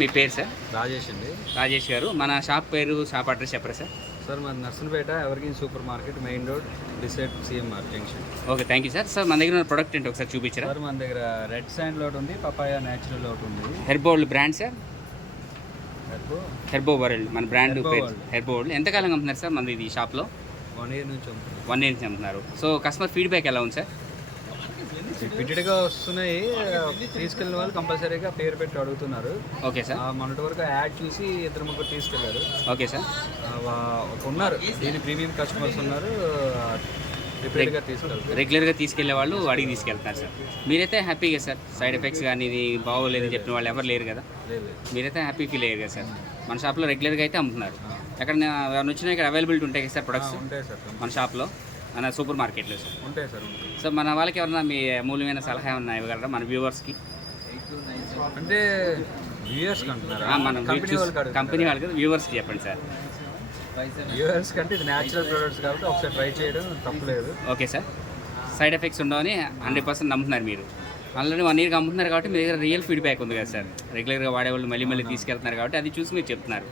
మీ పేరు సార్? రాజేష్ అండి. రాజేష్ గారు, మన షాప్ పేరు, షాప్ అడ్రస్ చెప్పరా సార్? సార్ మన Narsanpet evergreen super market main road decide CMR junction. Okay, thank you sir. Sir మన దగ్గర ఉన్న ప్రోడక్ట్ ఏంటి ఒకసారి చూపించరా? సార్ మన దగ్గర రెడ్ శాండ్ ఒకటి ఉంది, పపాయా న్యాచురల్ ఒకటి ఉంది. హెర్బోల్డ్ బ్రాండ్ సార్? హెర్బో వరల్డ్ మన బ్రాండ్ పేరు హెర్బోల్డ్. ఎంతకాలం అమ్ముతున్నారు సార్ మనది ఇది షాప్లో? 1 year నుంచి అమ్ముతున్నాం. 1 year నుంచి అమ్ముతున్నారు. సో కస్టమర్ ఫీడ్బ్యాక్ ఎలా ఉంది సార్? రిపీటెడ్గా వస్తున్నాయి, తీసుకెళ్ళిన వాళ్ళు కంపల్సరీగా పేరు పెట్టి అడుగుతున్నారు. Okay sir. మొన్నటి వరకు యాడ్ చూసి 2-3 తీసుకెళ్లారు. Okay sir. ఉన్నారు దీని ప్రీమియం కస్టమర్స్ ఉన్నారు, రిపీటెడ్గా తీసుకెళ్తారు. రెగ్యులర్గా తీసుకెళ్లే వాళ్ళు అడిగి తీసుకెళ్తున్నారు సార్. మీరైతే హ్యాపీగా సార్? సైడ్ ఎఫెక్ట్స్ కానీ ఇది బాగోలేదు చెప్పిన వాళ్ళు ఎవరు లేరు కదా? మీరైతే హ్యాపీ ఫీల్ అయ్యారు కదా సార్? మన షాప్లో రెగ్యులర్గా అయితే అమ్ముతున్నారు. ఎక్కడ వచ్చినా ఇక్కడ అవైలబిలిటీ ఉంటాయి కదా సార్ ప్రొడక్ట్స్? ఉంటాయి సార్ మన షాప్లో, మన సూపర్ మార్కెట్లో సార్ ఉంటాయి సార్. సో మన వాళ్ళకి ఎవరన్నా మీ అమూల్యమైన సలహా ఏమన్నా ఇవ్వగలరా మన వ్యూవర్స్కి? అంటే వ్యూవర్స్కి అంటున్నారా? మన కంపెనీ వాళ్ళకి వ్యూవర్స్కి చెప్పండి సార్. వ్యూవర్స్ కంటే ఇది న్యాచురల్ ప్రొడక్ట్స్ కాబట్టి ఒకసారి ట్రై చేయడం తప్పలేదు. Okay sir. సైడ్ ఎఫెక్ట్స్ ఉండవని 100% నమ్ముతున్నారు మీరు. ఆల్రెడీ 1 yearకి అమ్ముతున్నారు కాబట్టి మీ దగ్గర రియల్ ఫీడ్బ్యాక్ ఉంది కదా సార్? రెగ్యులర్గా వాడేవాళ్ళు మళ్ళీ తీసుకెళ్తున్నారు కాబట్టి అది చూసి మీరు చెప్తున్నారు.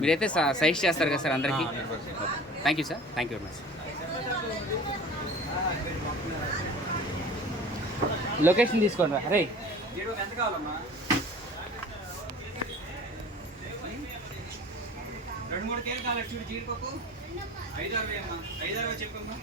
మీరైతే సజెస్ట్ చేస్తారు కదా సార్ అందరికీ? Thank you sir. Thank you very much. Location తీసుకోండి. అరే ఎంత కావాలమ్మా? 2-3 కేజీలు కావాలి. చూడు జీడిపప్పు 5-6 అమ్మా. 5-6 చెప్పమ్మా.